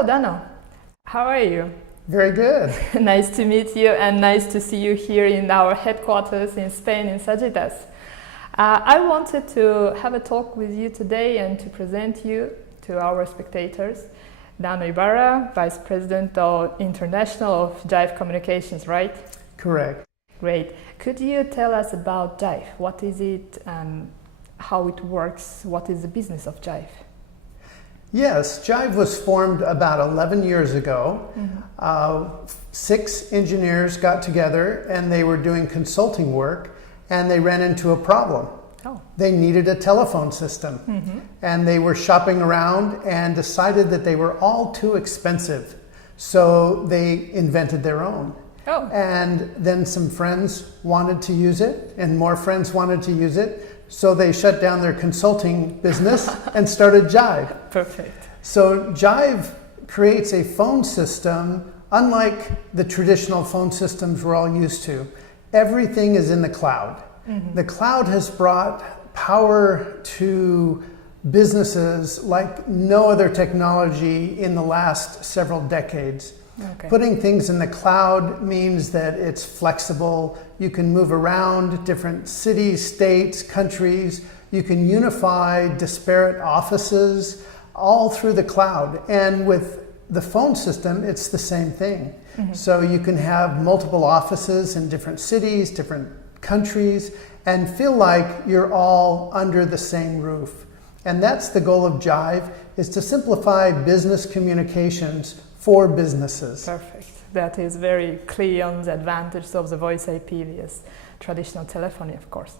Hello, Dano. How are you? Very good. Nice to meet you and nice to see you here in our headquarters in Spain, in Sagitas. I wanted to have a talk with you today and to present you to our spectators. Dano Ybarra, Vice President of International of Jive Communications, right? Correct. Great. Could you tell us about Jive? What is it and how it works? What is the business of Jive? Yes, Jive was formed about 11 years ago. 6 engineers got together and they were doing consulting work and they ran into a problem. They needed a telephone system and they were shopping around and decided that they were all too expensive. So they invented their own. And then some friends wanted to use it and more friends wanted to use it. So they shut down their consulting business and started Jive. Perfect. So Jive creates a phone system unlike the traditional phone systems we're all used to. Everything is in the cloud. The cloud has brought power to businesses like no other technology in the last several decades. Putting things in the cloud means that it's flexible. You can move around different cities, states, countries. You can unify disparate offices all through the cloud. And with the phone system, it's the same thing. So you can have multiple offices in different cities, different countries, and feel like you're all under the same roof. And that's the goal of Jive, is to simplify business communications for businesses. Perfect. That is very clear on the advantages of the voice IP vs traditional telephony, of course.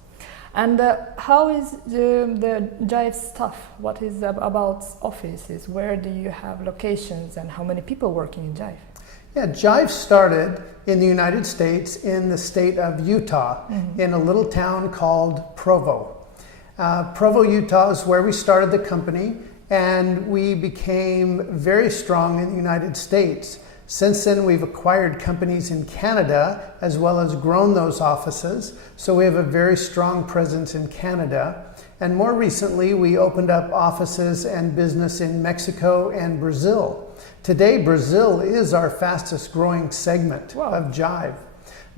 And how is the Jive stuff? What is about offices? Where do you have locations and how many people working in Jive? Yeah, Jive started in the United States in the state of Utah, in a little town called Provo. Provo, Utah is where we started the company. And we became very strong in the United States. Since then, we've acquired companies in Canada as well as grown those offices. So we have a very strong presence in Canada. And more recently, we opened up offices and business in Mexico and Brazil. Today, Brazil is our fastest growing segment of Jive.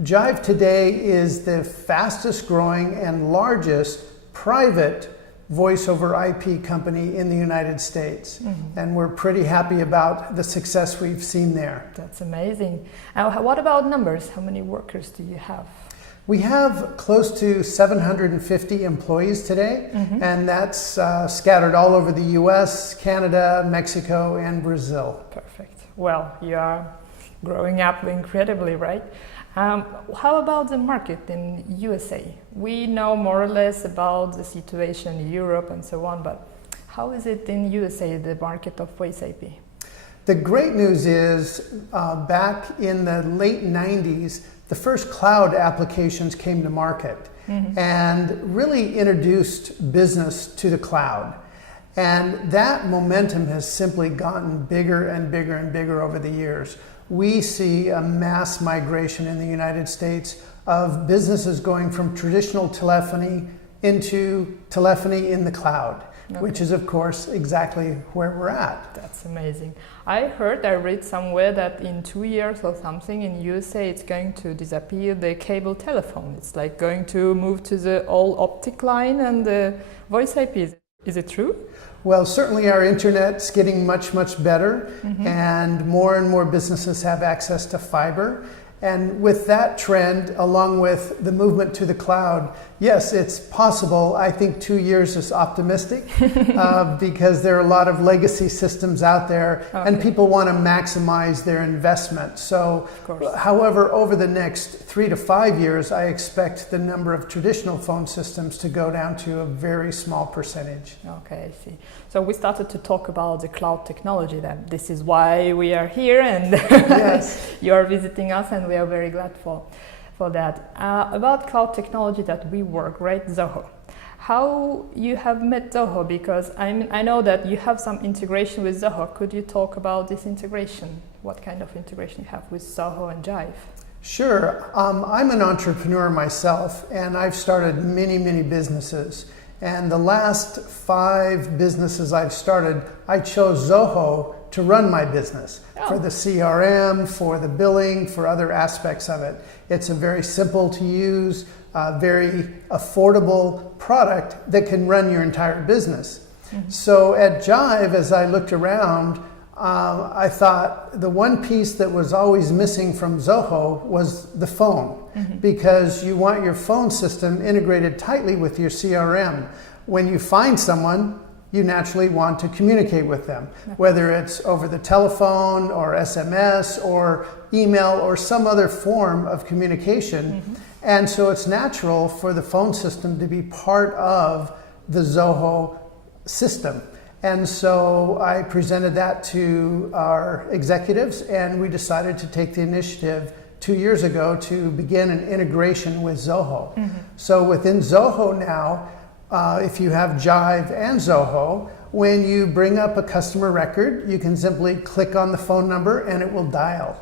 Jive today is the fastest growing and largest private voice over IP company in the United States. And we're pretty happy about the success we've seen there. That's amazing. What about numbers? How many workers do you have? We have close to 750 employees today, and that's scattered all over the US, Canada, Mexico, and Brazil. Perfect. Well, you are growing up incredibly, right? How about the market in USA? We know more or less about the situation in Europe and so on, but how is it in USA, the market of voice IP? The great news is back in the late 90s, the first cloud applications came to market and really introduced business to the cloud. And that momentum has simply gotten bigger and bigger and bigger over the years. We see a mass migration in the United States of businesses going from traditional telephony into telephony in the cloud, which is, of course, exactly where we're at. That's amazing. I read somewhere that in 2 years or something in USA it's going to disappear the cable telephone. It's like going to move to the all optic line and the voice IP. Is it true? Well, certainly our internet's getting much, much better, and more businesses have access to fiber. And with that trend, along with the movement to the cloud, yes, it's possible. I think 2 years is optimistic because there are a lot of legacy systems out there and people want to maximize their investment. So, however, over the next 3 to 5 years, I expect the number of traditional phone systems to go down to a very small percentage. Okay, I see. So we started to talk about the cloud technology then. This is why we are here and you are visiting us and we are very glad for that. About cloud technology that we work, right? Zoho. How you have met Zoho? Because I know that you have some integration with Zoho. Could you talk about this integration? What kind of integration you have with Zoho and Jive? Sure. I'm an entrepreneur myself and I've started many businesses. And the last 5 businesses I've started, I chose Zoho to run my business, for the CRM, for the billing, for other aspects of it. It's a very simple to use, very affordable product that can run your entire business. So at Jive, as I looked around, I thought the one piece that was always missing from Zoho was the phone, because you want your phone system integrated tightly with your CRM. When you find someone, you naturally want to communicate with them, whether it's over the telephone or SMS or email or some other form of communication. And so it's natural for the phone system to be part of the Zoho system. And so I presented that to our executives, and we decided to take the initiative 2 years ago to begin an integration with Zoho. So within Zoho now, if you have Jive and Zoho, when you bring up a customer record, you can simply click on the phone number and it will dial.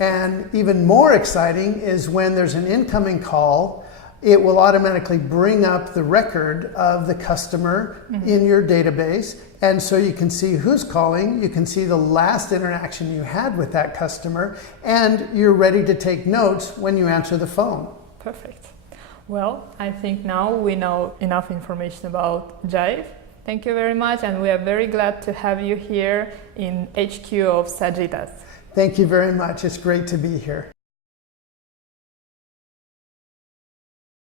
And even more exciting is when there's an incoming call, it will automatically bring up the record of the customer in your database. And so you can see who's calling, you can see the last interaction you had with that customer, and you're ready to take notes when you answer the phone. Perfect. Well, I think now we know enough information about Jive. Thank you very much, and we are very glad to have you here in HQ of Sagittas. Thank you very much. It's great to be here.